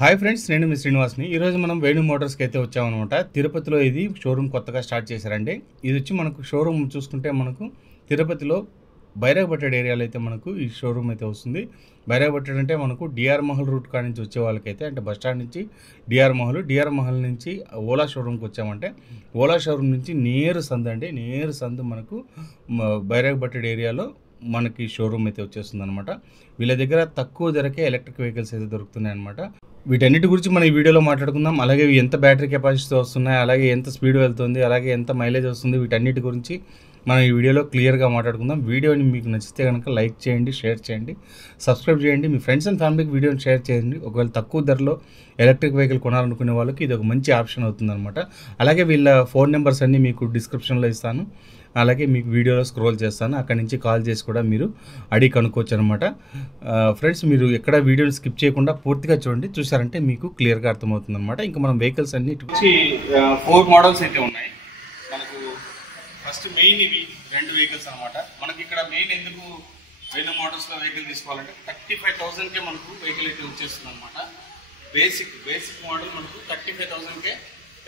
Hi friends, నేను మీ శ్రీనివాస్ని. ఈరోజు మనం వేణు మోటార్స్కి అయితే వచ్చామన్నమాట. తిరుపతిలో ఇది షోరూమ్ కొత్తగా స్టార్ట్ చేశారండి. ఇది వచ్చి మనకు షోరూమ్ చూసుకుంటే మనకు తిరుపతిలో బైరాగపట్టెడ్ ఏరియాలో అయితే మనకు ఈ షోరూమ్ అయితే వస్తుంది. బైరాగపట్టెడ్ అంటే మనకు డిఆర్ మహల్ రూట్ కాడ నుంచి వచ్చే వాళ్ళకైతే, అంటే బస్ స్టాండ్ నుంచి డిఆర్ మహల్ నుంచి ఓలా షోరూమ్కి వచ్చామంటే, ఓలా షోరూమ్ నుంచి నేరు సందు అండి, నేరు సందు మనకు బైరాగపట్టెడ్ ఏరియాలో మనకి షోరూమ్ అయితే వచ్చేస్తుంది అనమాట. వీళ్ళ దగ్గర తక్కువ ధరకే ఎలక్ట్రిక్ వెహికల్స్ అయితే దొరుకుతున్నాయి అనమాట. వీటన్నిటి గురించి మనం ఈ వీడియోలో మాట్లాడుకుందాం. అలాగే ఎంత బ్యాటరీ కెపాసిటీ వస్తున్నాయి, అలాగే ఎంత స్పీడ్ వెళ్తుంది, అలాగే ఎంత మైలేజ్ వస్తుంది, వీటన్నిటి గురించి మనం ఈ వీడియోలో క్లియర్గా మాట్లాడుకుందాం. వీడియోని మీకు నచ్చితే కనుక లైక్ చేయండి, షేర్ చేయండి, సబ్స్క్రైబ్ చేయండి, మీ ఫ్రెండ్స్ అండ్ ఫ్యామిలీకి వీడియోని షేర్ చేయండి. ఒకవేళ తక్కువ ధరలో ఎలక్ట్రిక్ వెహికల్ కొనాలనుకునే వాళ్ళకి ఇది ఒక మంచి ఆప్షన్ అవుతుందన్నమాట. అలాగే వీళ్ళ ఫోన్ నెంబర్స్ అన్నీ మీకు డిస్క్రిప్షన్లో ఇస్తాను, అలాగే మీకు వీడియోలో స్క్రోల్ చేస్తాను, అక్కడి నుంచి కాల్ చేసి కూడా మీరు అడిగి కనుక్కోవచ్చు అనమాట. ఫ్రెండ్స్, మీరు ఎక్కడ వీడియోని స్కిప్ చేయకుండా పూర్తిగా చూడండి. చూసారంటే మీకు క్లియర్గా అర్థమవుతుంది అనమాట. ఇంకా మనం వెహికల్స్ అన్ని 4 మోడల్స్ అయితే ఉన్నాయి మనకు. ఫస్ట్ మెయిన్ ఇవి 2 వెహికల్స్ అనమాట. మనకి ఇక్కడ మెయిన్ ఎందుకు వేణు మోటార్స్లో వెహికల్ తీసుకోవాలంటే 35,000కే మనకు వెహికల్ అయితే వచ్చేస్తుంది అనమాట. బేసిక్ మోడల్ మనకు 35,000కే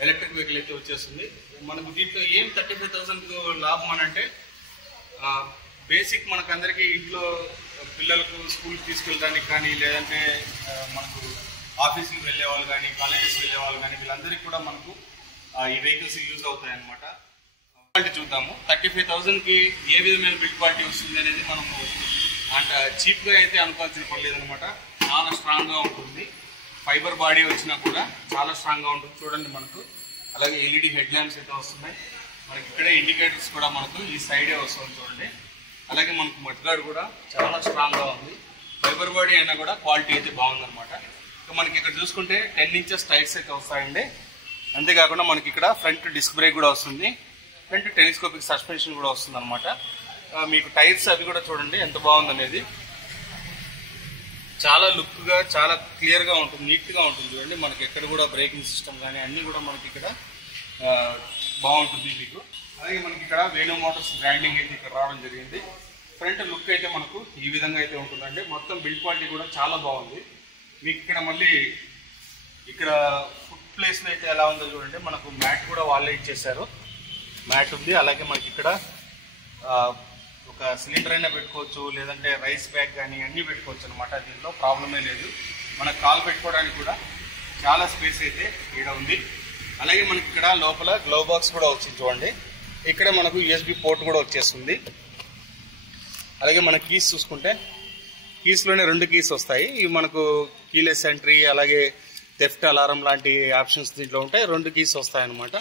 ఎలక్ట్రిక్ వెహికల్ అయితే వచ్చేస్తుంది. మనకు దీంట్లో ఏం 35,000కు లాభం అని అంటే, బేసిక్ మనకు అందరికీ ఇంట్లో పిల్లలకు స్కూల్కి తీసుకెళ్ళడానికి కానీ, లేదంటే మనకు ఆఫీస్కి వెళ్ళే వాళ్ళు కానీ, కాలేజెస్కి వెళ్ళే వాళ్ళు కానీ, వీళ్ళందరికీ కూడా మనకు ఈ వెహికల్స్ యూజ్ అవుతాయి అనమాట. క్వాలిటీ చూద్దాము. 35,000కి ఏ విధమైన బిల్డ్ క్వాలిటీ వస్తుంది అనేది మనము అంటే చీప్గా అయితే అనుకోవాల్సిన పర్లేదు అనమాట. చాలా స్ట్రాంగ్గా ఉంటుంది. ఫైబర్ బాడీ వచ్చినా కూడా చాలా స్ట్రాంగ్గా ఉంటుంది. చూడండి మనకు. అలాగే ఎల్ఈడి హెడ్ ల్యాంప్స్ అయితే వస్తున్నాయి మనకి. ఇక్కడే ఇండికేటర్స్ కూడా మనకు ఈ సైడే వస్తుంది చూడండి. అలాగే మనకు మడ్గార్డ్ కూడా చాలా స్ట్రాంగ్గా ఉంది. ఫైబర్ బాడీ అయినా కూడా క్వాలిటీ అయితే బాగుందన్నమాట. ఇంకా మనకి ఇక్కడ చూసుకుంటే 10 ఇంచెస్ టైర్స్ అయితే వస్తాయండి. అంతేకాకుండా మనకి ఇక్కడ ఫ్రంట్ డిస్క్ బ్రేక్ కూడా వస్తుంది, ఫ్రంట్ టెలిస్కోపిక్ సస్పెన్షన్ కూడా వస్తుంది అనమాట. మీకు టైర్స్ అవి కూడా చూడండి ఎంత బాగుందనేది. చాలా లుక్గా, చాలా క్లియర్గా ఉంటుంది, నీట్గా ఉంటుంది చూడండి. మనకి ఎక్కడ కూడా బ్రేకింగ్ సిస్టమ్ కానీ అన్నీ కూడా మనకి ఇక్కడ బాగుంటుంది మీకు. అలాగే మనకి ఇక్కడ వేణు మోటార్స్ బ్రాండింగ్ అయితే ఇక్కడ రావడం జరిగింది. ఫ్రంట్ లుక్ అయితే మనకు ఈ విధంగా అయితే ఉంటుందండి. మొత్తం బిల్డ్ క్వాలిటీ కూడా చాలా బాగుంది. మీకు ఇక్కడ మళ్ళీ ఇక్కడ ఫుడ్ ప్లేస్లో అయితే ఎలా ఉందో చూడండి. మనకు మ్యాట్ కూడా వాళ్ళే ఇచ్చేసారు, మ్యాట్ ఉంది. అలాగే మనకి ఇక్కడ ఒక సిలిండర్ అయినా పెట్టుకోవచ్చు, లేదంటే రైస్ బ్యాగ్ కానీ అన్నీ పెట్టుకోవచ్చు అనమాట. దీంట్లో ప్రాబ్లమే లేదు. మనకు కాల్ పెట్టుకోవడానికి కూడా చాలా స్పేస్ అయితే ఇక్కడ ఉంది. అలాగే మనకి ఇక్కడ లోపల గ్లవ్ బాక్స్ కూడా వచ్చింది చూడండి. ఇక్కడ మనకు యూఎస్బి పోర్ట్ కూడా వచ్చేస్తుంది. అలాగే మన కీస్ చూసుకుంటే కీస్లోనే 2 కీస్ వస్తాయి. ఇవి మనకు కీలెస్ ఎంట్రీ, అలాగే థెఫ్ట్ అలారం లాంటి ఆప్షన్స్ దీంట్లో ఉంటాయి. 2 కీస్ వస్తాయి అనమాట.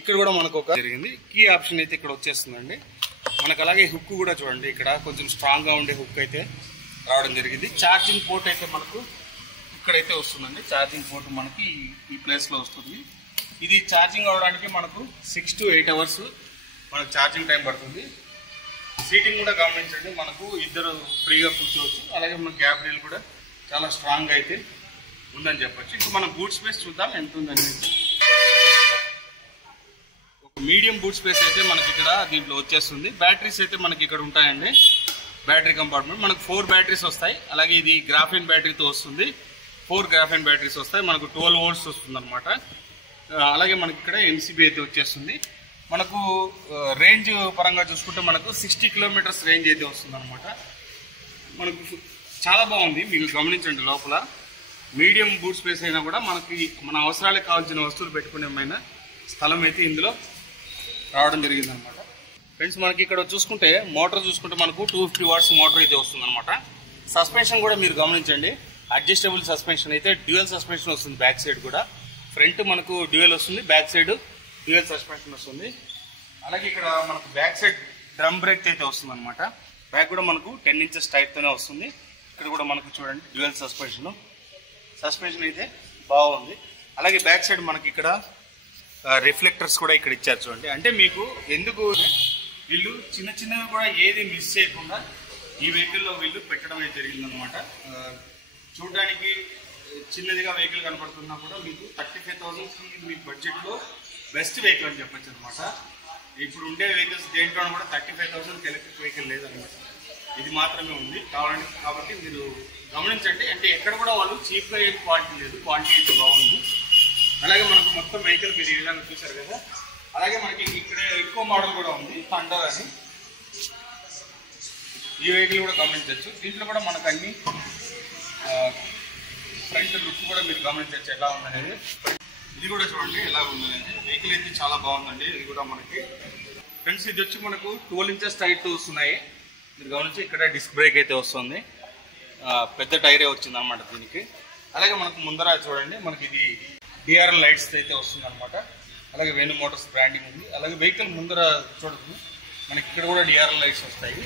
ఇక్కడ కూడా మనకు ఒక జరిగింది కీ ఆప్షన్ అయితే ఇక్కడ వచ్చేస్తుందండి మనకు. అలాగే హుక్ కూడా చూడండి, ఇక్కడ కొంచెం స్ట్రాంగ్గా ఉండే హుక్ అయితే రావడం జరిగింది. ఛార్జింగ్ పోర్ట్ అయితే మనకు ఇక్కడైతే వస్తుందండి. ఛార్జింగ్ పోర్ట్ మనకి ఈ ప్లేస్లో వస్తుంది. ఇది ఛార్జింగ్ అవడానికి మనకు 6 to 8 అవర్స్ మనకు ఛార్జింగ్ టైం పడుతుంది. సీటింగ్ కూడా గమనించండి, మనకు 2 ఫ్రీగా కూర్చోవచ్చు. అలాగే మన గ్యాప్ రీల్ కూడా చాలా స్ట్రాంగ్గా అయితే ఉందని చెప్పొచ్చు. ఇప్పుడు మనం బూట్ స్పేస్ చూద్దాం ఎంత ఉందని. మీడియం బూట్ స్పేస్ అయితే మనకి ఇక్కడ దీంట్లో వచ్చేస్తుంది. బ్యాటరీస్ అయితే మనకి ఇక్కడ ఉంటాయండి. బ్యాటరీ కంపార్ట్మెంట్ మనకు 4 బ్యాటరీస్ వస్తాయి. అలాగే ఇది గ్రాఫైన్ బ్యాటరీతో వస్తుంది. 4 గ్రాఫైన్ బ్యాటరీస్ వస్తాయి. మనకు 12 volts వస్తుంది అనమాట. అలాగే మనకి ఇక్కడ ఎంసీబీ అయితే వచ్చేస్తుంది. మనకు రేంజ్ పరంగా చూసుకుంటే మనకు 60 kilometers రేంజ్ అయితే వస్తుంది అనమాట. మనకు చాలా బాగుంది, మీకు గమనించండి. లోపల మీడియం బూట్ స్పేస్ అయినా కూడా మనకి మన అవసరాలకు కావాల్సిన వస్తువులు పెట్టుకునే స్థలం అయితే ఇందులో రావడం జరిగింది అనమాట. ఫ్రెండ్స్, మనకి ఇక్కడ చూసుకుంటే మోటార్ చూసుకుంటే మనకు 250 watts మోటార్ అయితే వస్తుంది అనమాట. సస్పెన్షన్ కూడా మీరు గమనించండి, అడ్జస్టబుల్ సస్పెన్షన్ అయితే డ్యూయల్ సస్పెన్షన్ వస్తుంది. బ్యాక్ సైడ్ కూడా ఫ్రంట్ మనకు డ్యూయల్ వస్తుంది, బ్యాక్ సైడ్ డ్యూయల్ సస్పెన్షన్ వస్తుంది. అలాగే ఇక్కడ మనకు బ్యాక్ సైడ్ డ్రమ్ బ్రేక్ అయితే వస్తుంది అనమాట. బ్యాక్ కూడా మనకు 10 inches టైర్తోనే వస్తుంది. ఇక్కడ కూడా మనకు చూడండి డ్యూయల్ సస్పెన్షన్ అయితే బాగుంది. అలాగే బ్యాక్ సైడ్ మనకి ఇక్కడ రిఫ్లెక్టర్స్ కూడా ఇక్కడ ఇచ్చారు చూడండి. అంటే మీకు ఎందుకు వీళ్ళు చిన్నవి కూడా ఏది మిస్ చేయకుండా ఈ వెహికల్లో వీళ్ళు పెట్టడం అయితే జరిగిందనమాట. చూడడానికి చిన్నదిగా వెహికల్ కనపడుతున్నా కూడా మీకు 35,000కి మీ బడ్జెట్లో బెస్ట్ వెహికల్ అని చెప్పచ్చు అనమాట. ఇప్పుడు ఉండే వెహికల్స్ దేంట్లో కూడా 35,000కి ఎలక్ట్రిక్ వెహికల్ లేదనమాట. ఇది మాత్రమే ఉంది కావాలంటే. కాబట్టి మీరు గమనించండి, అంటే ఎక్కడ కూడా వాళ్ళు చీప్గా ఏం క్వాలిటీ లేదు, క్వాలిటీ అయితే బాగుంది. అలాగే మనకు మొత్తం వెహికల్ మీరు ఈ విధంగా చూసారు కదా. అలాగే మనకి ఇక్కడ ఎక్కువ మోడల్ కూడా ఉంది, థండర్ అని. ఈ వెహికల్ కూడా గమనించవచ్చు. దీంట్లో కూడా మనకు అన్ని ఫ్రంట్ లుక్ కూడా మీరు గమనించవచ్చు ఎలా ఉందనేది. ఇది కూడా చూడండి ఎలా ఉందనేది. వెహికల్ అయితే చాలా బాగుందండి. ఇది కూడా మనకి ఫ్రెండ్స్ ఇది వచ్చి మనకు 12 ఇంచెస్ టైర్ వస్తున్నాయి. మీరు గమనించి ఇక్కడ డిస్క్ బ్రేక్ అయితే వస్తుంది, పెద్ద టైరే వచ్చింది అనమాట దీనికి. అలాగే మనకు ముందర చూడండి మనకి ఇది డిఆర్ఎల్ లైట్స్ అయితే వస్తుంది అనమాట. అలాగే వేణు మోటార్స్ బ్రాండింగ్ ఉంది. అలాగే వెహికల్ ముందర చూడదు మనకి ఇక్కడ కూడా డిఆర్ఎల్ లైట్స్ వస్తాయి.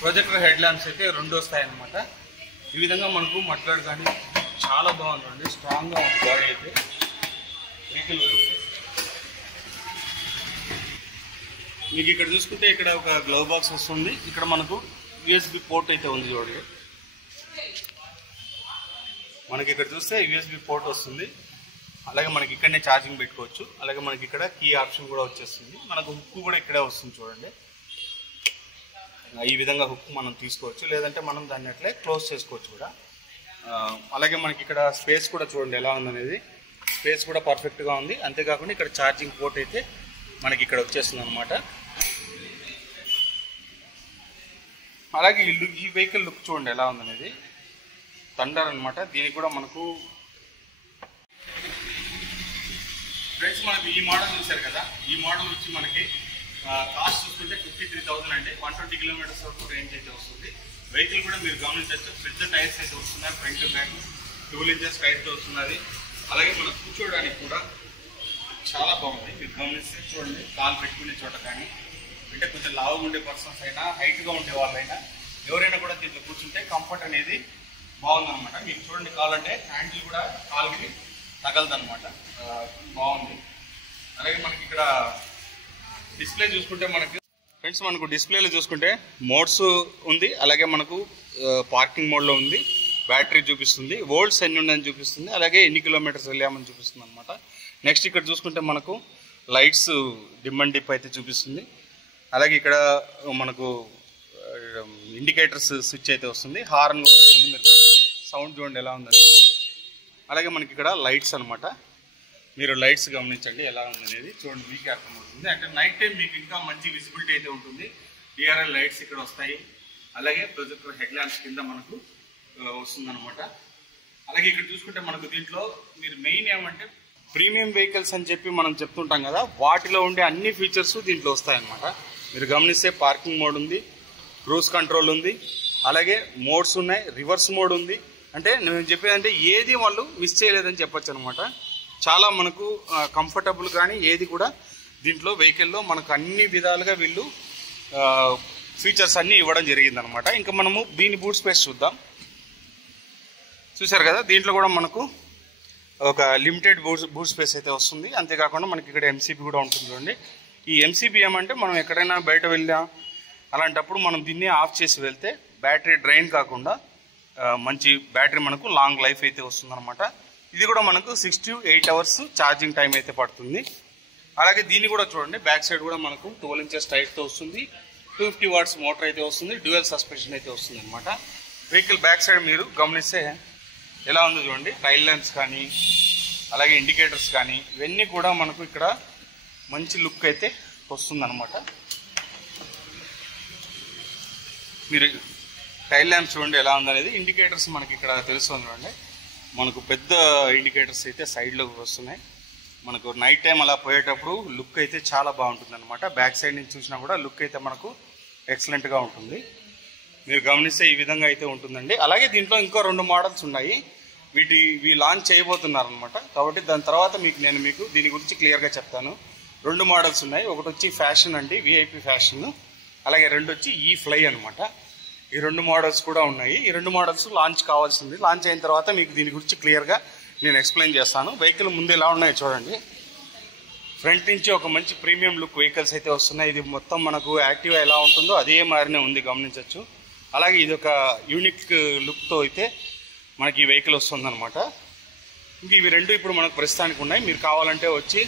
ప్రొజెక్టర్ హెడ్ ల్యాంప్స్ అయితే 2 వస్తాయి అనమాట. ఈ విధంగా మనకు మట్లాడు కానీ చాలా బాగుందండి, స్ట్రాంగ్గా ఉంది బాడీ అయితే. వెహికల్ మీకు ఇక్కడ చూసుకుంటే ఇక్కడ ఒక గ్లవ్ బాక్స్ వస్తుంది. ఇక్కడ మనకు యూఎస్బి పోర్ట్ అయితే ఉంది చూడండి. మనకి ఇక్కడ చూస్తే యూఎస్బి పోర్ట్ వస్తుంది. అలాగే మనకి ఇక్కడనే ఛార్జింగ్ పెట్టుకోవచ్చు. అలాగే మనకి ఇక్కడ కీ ఆప్షన్ కూడా వచ్చేస్తుంది. మనకు హుక్ కూడా ఇక్కడే వస్తుంది చూడండి. ఈ విధంగా హుక్ మనం తీసుకోవచ్చు, లేదంటే మనం దాన్ని అట్లే క్లోజ్ చేసుకోవచ్చు కూడా. అలాగే మనకి ఇక్కడ స్పేస్ కూడా చూడండి ఎలా ఉందనేది. స్పేస్ కూడా పర్ఫెక్ట్గా ఉంది. అంతేకాకుండా ఇక్కడ ఛార్జింగ్ పోర్ట్ అయితే మనకి ఇక్కడ వచ్చేస్తుంది అనమాట. అలాగే ఈ వెహికల్ లుక్ చూడండి ఎలా ఉందనేది. థండర్ అనమాట. దీనికి కూడా మనకు ఫ్రెండ్స్ మనకు ఈ మోడల్ చూసారు కదా. ఈ మోడల్ వచ్చి మనకి కాస్ట్ చూసుకుంటే 53,000 అంటే 120 కిలోమీటర్స్ వరకు రేంజ్ అయితే వస్తుంది. వెహికల్ కూడా మీరు గమనించవచ్చు, పెద్ద టైర్స్ అయితే వస్తున్నాయి. ఫ్రంట్ బ్యాక్ 12 ఇంచెస్ టైర్తో వస్తున్నది. అలాగే మనం కూర్చోవడానికి కూడా చాలా బాగుంది. మీరు గమనిస్తే చూడండి, కాలు పెట్టుకునే చోట కానీ, అంటే కొంచెం లావుగా ఉండే పర్సన్స్ అయినా, హైట్గా ఉండే వాళ్ళైనా ఎవరైనా కూడా దీంట్లో కూర్చుంటే కంఫర్ట్ అనేది బాగుందన్నమాట. మీకు చూడండి కావాలంటే హ్యాండిల్ కూడా కాలుకి తగలదన్నమాట, బాగుంది. అలాగే మనకి ఇక్కడ డిస్ప్లే చూసుకుంటే మనకి ఫ్రెండ్స్ మనకు డిస్ప్లేలో చూసుకుంటే మోడ్స్ ఉంది. అలాగే మనకు పార్కింగ్ మోడ్లో ఉంది. బ్యాటరీ చూపిస్తుంది, వోల్ట్స్ ఎన్ని ఉందని చూపిస్తుంది. అలాగే ఎన్ని కిలోమీటర్స్ వెళ్ళామని చూపిస్తుంది అనమాట. నెక్స్ట్ ఇక్కడ చూసుకుంటే మనకు లైట్స్ డిమ్ అండ్ డిప్ అయితే చూపిస్తుంది. అలాగే ఇక్కడ మనకు ఇండికేటర్స్ స్విచ్ అయితే వస్తుంది. హార్న్ కూడా వస్తుంది. మీరు సౌండ్ చూడండి ఎలా ఉందని. అలాగే మనకి ఇక్కడ లైట్స్ అనమాట. మీరు లైట్స్ గమనించండి ఎలా ఉందనేది. చూడండి మీకు అర్థమవుతుంది. అంటే నైట్ టైం మీకు ఇంకా మంచి విజిబిలిటీ అయితే ఉంటుంది. డిఆర్ఎల్ లైట్స్ ఇక్కడ వస్తాయి. అలాగే ప్రొజెక్టర్ హెడ్ ల్యాంప్స్ కింద మనకు వస్తుందన్నమాట. అలాగే ఇక్కడ చూసుకుంటే మనకు దీంట్లో మీరు మెయిన్ ఏమంటే ప్రీమియం వెహికల్స్ అని చెప్పి మనం చెప్తుంటాం కదా, వాటిలో ఉండే అన్ని ఫీచర్స్ దీంట్లో వస్తాయన్నమాట. మీరు గమనిస్తే పార్కింగ్ మోడ్ ఉంది, క్రూజ్ కంట్రోల్ ఉంది, అలాగే మోడ్స్ ఉన్నాయి, రివర్స్ మోడ్ ఉంది. అంటే నేను చెప్పేదంటే ఏది వాళ్ళు మిస్ చేయలేదని చెప్పొచ్చు అనమాట. చాలా మనకు కంఫర్టబుల్ కానీ ఏది కూడా దీంట్లో వెహికల్లో మనకు అన్ని విధాలుగా వీళ్ళు ఫీచర్స్ అన్నీ ఇవ్వడం జరిగిందనమాట. ఇంకా మనము దీని బూట్ స్పేస్ చూద్దాం. చూసారు కదా, దీంట్లో కూడా మనకు ఒక లిమిటెడ్ బూట్ స్పేస్ అయితే వస్తుంది. అంతేకాకుండా మనకి ఇక్కడ ఎంసీబీ కూడా ఉంటుంది చూడండి. ఈ ఎంసీబీ ఏమంటే మనం ఎక్కడైనా బయట వెళ్ళాం అలాంటప్పుడు మనం దీన్ని ఆఫ్ చేసి వెళ్తే బ్యాటరీ డ్రైన్ కాకుండా మంచి బ్యాటరీ మనకు లాంగ్ లైఫ్ అయితే వస్తుందన్నమాట. ఇది కూడా మనకు 6 to 8 అవర్స్ ఛార్జింగ్ టైం అయితే పడుతుంది. అలాగే దీన్ని కూడా చూడండి, బ్యాక్ సైడ్ కూడా మనకు 12 ఇంచెస్ టైర్తో వస్తుంది. 250 వాట్స్ మోటార్ అయితే వస్తుంది. డ్యూయల్ సస్పెన్షన్ అయితే వస్తుంది అనమాట. వెహికల్ బ్యాక్ సైడ్ మీరు గమనిస్తే ఎలా ఉందో చూడండి. టైల్ ల్యాంప్స్ కానీ, అలాగే ఇండికేటర్స్ కానీ ఇవన్నీ కూడా మనకు ఇక్కడ మంచి లుక్ అయితే వస్తుందన్నమాట. మీరు టైల్ ల్యాంప్స్ చూడండి ఎలా ఉందనేది. ఇండికేటర్స్ మనకి ఇక్కడ తెలుస్తుంది చూడండి. మనకు పెద్ద ఇండికేటర్స్ అయితే సైడ్లో వస్తున్నాయి. మనకు నైట్ టైం అలా పోయేటప్పుడు లుక్ అయితే చాలా బాగుంటుంది అనమాట. బ్యాక్ సైడ్ నుంచి చూసినా కూడా లుక్ అయితే మనకు ఎక్సలెంట్గా ఉంటుంది. మీరు గమనిస్తే ఈ విధంగా అయితే ఉంటుందండి. అలాగే దీంట్లో ఇంకో 2 మోడల్స్ ఉన్నాయి. ఇవి లాంచ్ చేయబోతున్నారు అనమాట. కాబట్టి దాని తర్వాత నేను మీకు దీని గురించి క్లియర్గా చెప్తాను. 2 మోడల్స్ ఉన్నాయి. ఒకటి వచ్చి ఫ్యాషన్ అండి, విఐపి ఫ్యాషన్. అలాగే 2 వచ్చి ఈ ఫ్లై అనమాట. ఈ 2 మోడల్స్ కూడా ఉన్నాయి. ఈ 2 మోడల్స్ లాంచ్ కావాల్సింది. లాంచ్ అయిన తర్వాత మీకు దీని గురించి క్లియర్గా నేను ఎక్స్ప్లెయిన్ చేస్తాను. వెహికల్ ముందు ఎలా ఉన్నాయో చూడండి. ఫ్రంట్ నుంచి ఒక మంచి ప్రీమియం లుక్ వెహికల్స్ అయితే వస్తున్నాయి. ఇది మొత్తం మనకు యాక్టివా ఎలా ఉంటుందో అదే మారినే ఉంది, గమనించవచ్చు. అలాగే ఇది ఒక యూనిక్ లుక్తో అయితే మనకి ఈ వెహికల్ వస్తుందన్నమాట. ఇంక ఇవి 2 ఇప్పుడు మనకు ప్రస్తుతానికి ఉన్నాయి. మీరు కావాలంటే వచ్చి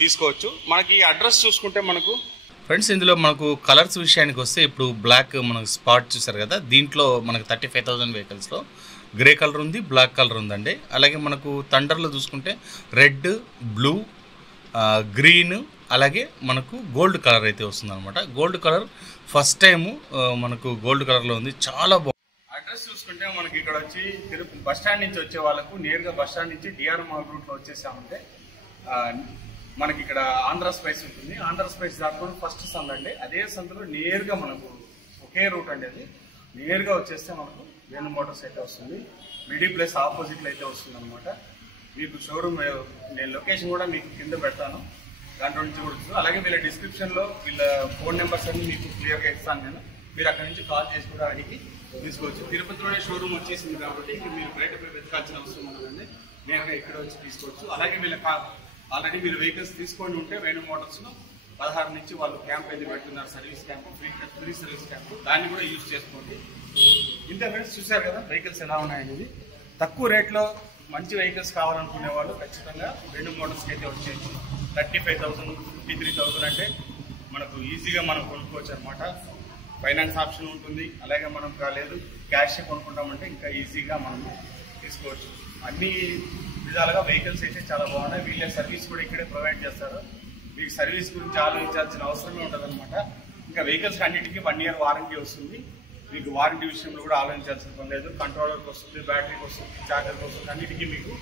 తీసుకోవచ్చు. మనకి అడ్రస్ చూసుకుంటే మనకు ఫ్రెండ్స్ ఇందులో మనకు కలర్స్ విషయానికి వస్తే ఇప్పుడు బ్లాక్ మనకు స్పాట్ చూసారు కదా, దీంట్లో మనకు 35,000 వెహికల్స్లో గ్రే కలర్ ఉంది, బ్లాక్ కలర్ ఉందండి. అలాగే మనకు థండర్లో చూసుకుంటే రెడ్, బ్లూ, గ్రీన్, అలాగే మనకు గోల్డ్ కలర్ అయితే వస్తుందన్నమాట. గోల్డ్ కలర్ ఫస్ట్ టైము మనకు గోల్డ్ కలర్లో ఉంది, చాలా బాగుంది. అడ్రస్ చూసుకుంటే మనకి ఇక్కడ వచ్చి తిరుపతి బస్ స్టాండ్ నుంచి వచ్చే వాళ్ళకు నేరుగా బస్ స్టాండ్ నుంచి డిఆర్ మాల్ రూట్లో వచ్చేసామంటే మనకి ఇక్కడ ఆంధ్ర స్పైస్ ఉంటుంది. ఆంధ్ర స్పైస్ దాటుకొని ఫస్ట్ సందు అండి. అదే సందులో నేరుగా మనకు ఒకే రూట్ అండి, అది నేరుగా వచ్చేస్తే మనకు వేణు మోటార్స్ అయితే వస్తుంది. మిడి ప్లస్ ఆపోజిట్లో అయితే వస్తుంది అనమాట. మీకు షోరూమ్ నేను లొకేషన్ కూడా మీకు కింద పెడతాను, దాంట్లో నుంచి చూడొచ్చు. అలాగే వీళ్ళ డిస్క్రిప్షన్లో వీళ్ళ ఫోన్ నెంబర్స్ అన్ని మీకు క్లియర్గా ఇస్తాను నేను. మీరు అక్కడ నుంచి కాల్ చేసి కూడా అడిగి తీసుకోవచ్చు. తిరుపతిలోనే షోరూమ్ వచ్చేసింది కాబట్టి ఇంక మీరు బయట వెతకాల్సిన అవసరం ఉండదండి, నేరుగా ఇక్కడ వచ్చి తీసుకోవచ్చు. అలాగే వీళ్ళ ఆల్రెడీ మీరు వెహికల్స్ తీసుకొని ఉంటే వేణు మోటార్స్లో 16 నుంచి వాళ్ళు క్యాంప్ అయితే పెడుతున్నారు, service camp, free service camp, దాన్ని కూడా యూజ్ చేసుకోండి. ఇంత ఫ్రెండ్స్ చూసారు కదా వెహికల్స్ ఎలా ఉన్నాయనేది. తక్కువ రేట్లో మంచి వెహికల్స్ కావాలనుకునే వాళ్ళు ఖచ్చితంగా వేణు మోటార్స్కి అయితే వచ్చేసి 35,000, 53,000 అంటే మనకు ఈజీగా మనం కొనుక్కోవచ్చు అనమాట. ఫైనాన్స్ ఆప్షన్ ఉంటుంది. అలాగే మనం కాలేదు క్యాష్ కొనుక్కుంటామంటే ఇంకా ఈజీగా మనం తీసుకోవచ్చు. అన్ని విధాలుగా వెహికల్స్ అయితే చాలా బాగున్నాయి. వీళ్ళ సర్వీస్ కూడా ఇక్కడే ప్రొవైడ్ చేస్తారు. మీకు సర్వీస్ గురించి ఆలోచించాల్సిన అవసరమే ఉండదు అనమాట. ఇంకా వెహికల్స్ అన్నిటికీ 1 year వారంటీ వస్తుంది. మీకు వారంటీ విషయంలో కూడా ఆలోచించాల్సిన పని లేదు. కంట్రోలర్కి వస్తుంది, బ్యాటరీకి వస్తుంది, చార్జర్కి వస్తుంది, అన్నిటికీ మీకు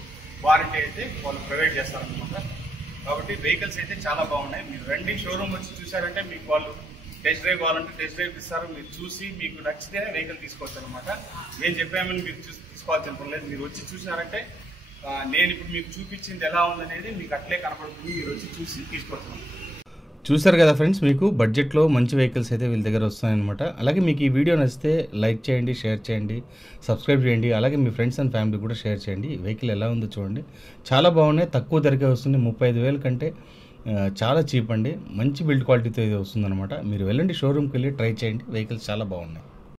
వారంటీ అయితే వాళ్ళు ప్రొవైడ్ చేస్తారనమాట. కాబట్టి వెహికల్స్ అయితే చాలా బాగున్నాయి. మీరు రండి, షోరూమ్ వచ్చి చూసారంటే మీకు వాళ్ళు టెస్ట్ డ్రైవ్ కావాలంటే టెస్ట్ డ్రైవ్ ఇస్తారు. మీరు చూసి మీకు నచ్చితేనే వెహికల్ తీసుకోవచ్చు అనమాట. నేను చెప్పామని మీరు తీసుకోవాల్సిన పని లేదు. మీరు వచ్చి చూసినారంటే నేను ఇప్పుడు మీకు చూపించింది ఎలా ఉందనేది మీకు అట్లే కనపడుతుంది. మీరు వచ్చి చూసి తీసుకోవచ్చు. చూసారు కదా ఫ్రెండ్స్, మీకు బడ్జెట్లో మంచి వెహికల్స్ అయితే వీళ్ళ దగ్గర వస్తాయన్నమాట. అలాగే మీకు ఈ వీడియో నచ్చితే లైక్ చేయండి, షేర్ చేయండి, సబ్స్క్రైబ్ చేయండి. అలాగే మీ ఫ్రెండ్స్ అండ్ ఫ్యామిలీ కూడా షేర్ చేయండి. వెహికల్ ఎలా ఉందో చూడండి, చాలా బాగున్నాయి. తక్కువ ధరకే వస్తుంది. 35,000 కంటే చాలా చీప్ అండి. మంచి బిల్డ్ క్వాలిటీతో ఇది వస్తుందన్నమాట. మీరు వెళ్ళండి, షోరూమ్కి వెళ్ళి ట్రై చేయండి. వెహికల్స్ చాలా బాగున్నాయి.